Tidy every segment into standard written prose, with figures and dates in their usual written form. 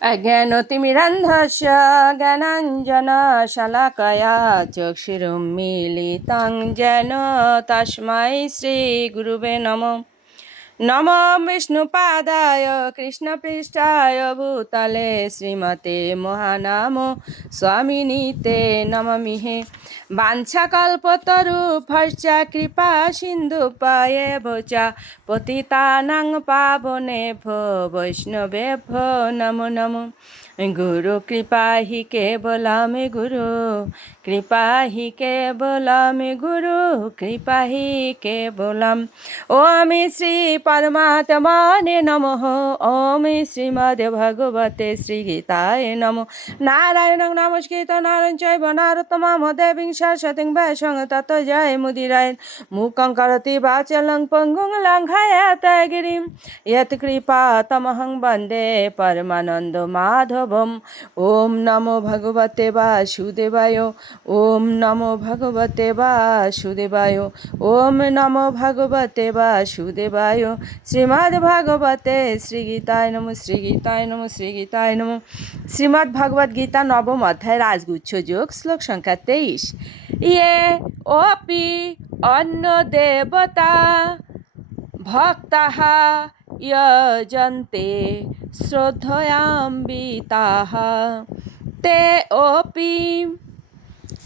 अज्ञानतिमिरन्धस्य ज्ञानाञ्जनशलाकया चक्षुरुन्मीलितं येन तस्मै श्रीगुरुवे नमः। नमो विष्णुपादाय कृष्णपृष्ठाय भूतले श्रीमते महानामो स्वामिनीते नमामि। वाञ्छाकल्पतरुभ्यश्च कृपा सिन्धुभ्येव च पतितानां पावनेभ्यो वैष्णवेभ्यो नमो नमो। गुरु कृपा हि केवलं गुरु कृपा हि केवलं गुरु कृपा हि केवलम्। ओम श्री परमात्मने नमः। ओम श्रीमद्भगवते श्रीगीताय नमः। नारायणं नमस्कृत्य नरं चैव नरोत्तमं देवीं सरस्वतीं व्यासं ततो जयमुदीरयेत्। मूकं करोति वाचालं पङ्गुं लङ्घयते गिरिं यत्कृपातमहं वन्दे परमानन्दमाधवम्। ओम नमो भगवते वासुदेवाय। ओम नमो भगवते वासुदेवाय। ओम नमो भगवते वासुदेवाय। श्रीमद्भगवते श्रीगीताय नमः। श्रीगीताय नमः। श्रीगीताय नमः। श्रीमद् भगवद गीता नवम अध्याय राजगुच्छ योग श्लोक संख्या 23। ये ओपि अन्य देवता भक्ताः यजन्ते श्रद्धयान्विताः ते ओपि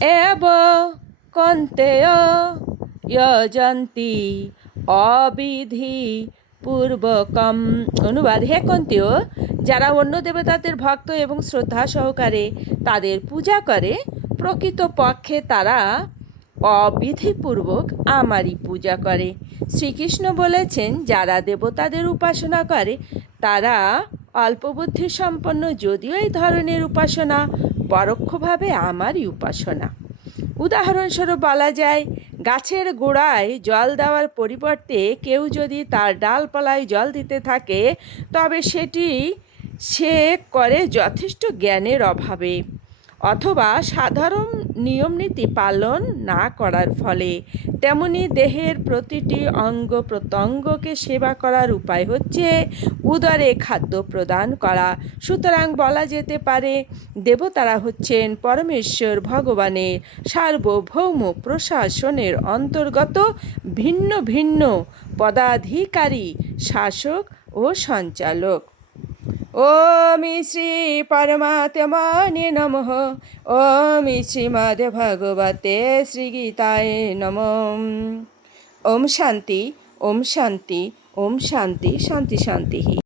एव कौन्तेय यजन्ति অবিধি পূর্বকম। অনুবাদ: হে কন্তেয়, যারা অন্য দেবতাদের ভক্ত এবং শ্রদ্ধা সহকারে তাদের পূজা করে, প্রকৃতপক্ষে তারা অবিধিপূর্বক আমারই পূজা করে। শ্রীকৃষ্ণ বলেছেন, যারা দেবতাদের উপাসনা করে তারা অল্পবুদ্ধি সম্পন্ন, যদিও এই ধরনের উপাসনা পরোক্ষভাবে আমারই উপাসনা। উদাহরণস্বরূপ বলা যায়, গাছের গোড়ায় জল দেওয়ার পরিবর্তে কেউ যদি তার ডালপালায় জল দিতে থাকে, তবে সেটি সে করে যথেষ্ট জ্ঞানের অভাবে অথবা সাধারণ নিয়মনীতি পালন না করার ফলে। তেমনি দেহের প্রতিটি অঙ্গ প্রত্যঙ্গকে সেবা করার উপায় হচ্ছে উদরে খাদ্য প্রদান করা। সুতরাং বলা যেতে পারে, দেবতারা হচ্ছেন পরমেশ্বর ভগবানের সার্বভৌম প্রশাসনের অন্তর্গত ভিন্ন ভিন্ন পদাধিকারী শাসক ও সঞ্চালক। ওম শ্রী পরমাত্মনে নমঃ। ওম শ্রীমদ্ভগবতে শ্রীগীতায় নমঃ। ওম শান্তি। ওম শান্তি। ওম শান্তি। শান্তি শান্তি।